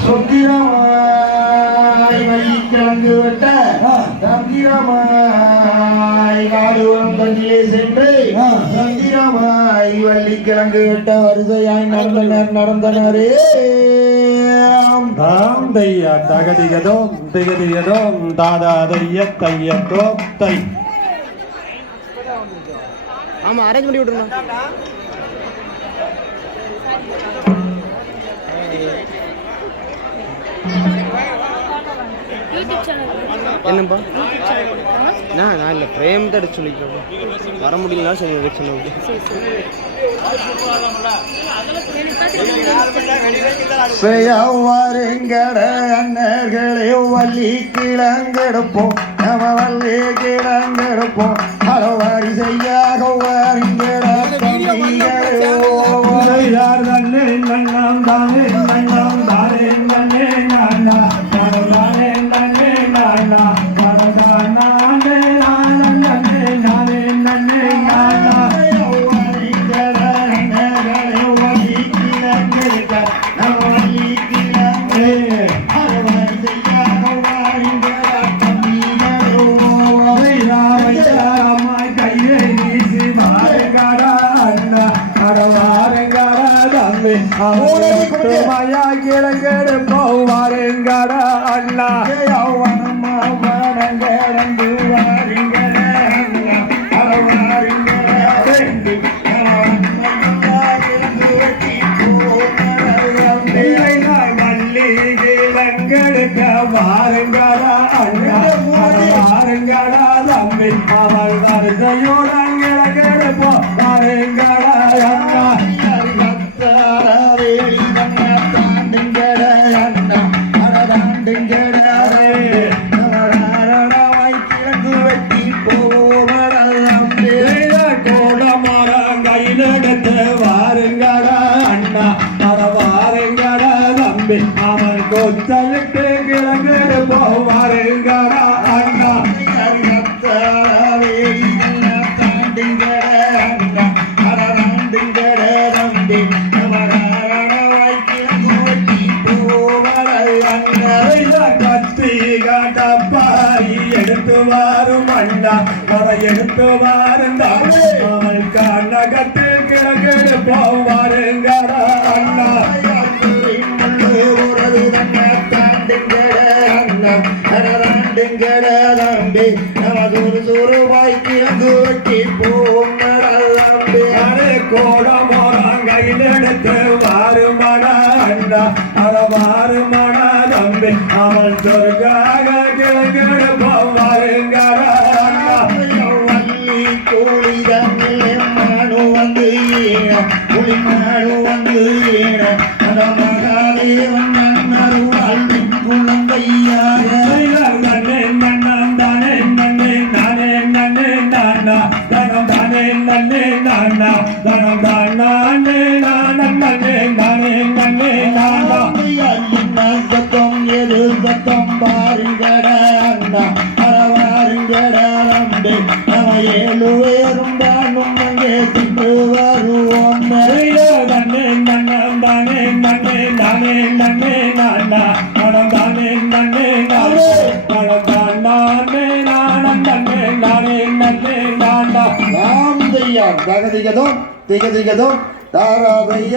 சுத்திரமாய் வள்ளிக்கிழங்கு வெட்ட ஆ. தந்திரமாய் காடுவரம் தண்டிலே சென்று. தந்திரமாய் வள்ளிக்கிழங்கு வெட்ட வரிசையாய் நடந்தனர் நடந்தனரே தாம் தைய தகதிகதோம் திகதிகதோம் தாதா தைய தைய தோம் தை ஆமா அரேஞ்ச் பண்ணி விட்டுருங்க என்னப்பா நான் நான் இல்லை பிரேம் தான் எடுத்து சொல்லிக்கிறேன். வர முடியலனா சரி எடுத்து சொல்ல செய்யவாருங்கட அண்ணர்களே வள்ளி கிழங்கெடுப்போம். நம வள்ளி கிழங்கெடுப்போம். அளவாரி செய்யாக வாருங்கட அண்ணா அடவாருங்கடா தம்பி அவனையா கிழங்கெடு போவாருங்கடா அண்ணா பிள்ளைகள் வள்ளி கிழங்கெடுக்க வாருங்கடா அண்ணா வாருங்கடா தம்பி அவள் வரிசையோட அவன் கொத்தலுக்கு கிழங்கு போவாருங்கடா கத்தி காட்டப்பாரி எடுத்து வாரும் அண்ணா அவ எடுத்து வாரும் அவள் கண்ணகத்து கிழங்கு போவாருங்கடா அண்ணா அடே அண்ணா அட வாருமடா தம்பி. அவள் சொர்க்காக கிழங்கு போவாருங்கடா அண்ணா நன்னே நன்னான் தானே நன்னே நானே நன்னே நானா தனம் தானே நன்னே நானா தனம் தானே நன்னே சத்தம் எது சத்தம் பாருங்கட அண்ணா. அறவாருங்கட நம்பி நம்ம ஏழு பேரும் தானும் அங்கே சென்று வருவோம். நன்னே நன்னம் தானே நன்னே நானே நன்னே நானா தனம் தானே நன்னே நானே தனம் தானே நானம் நானே நன்னே நானா திகதிகதும் தாராதைய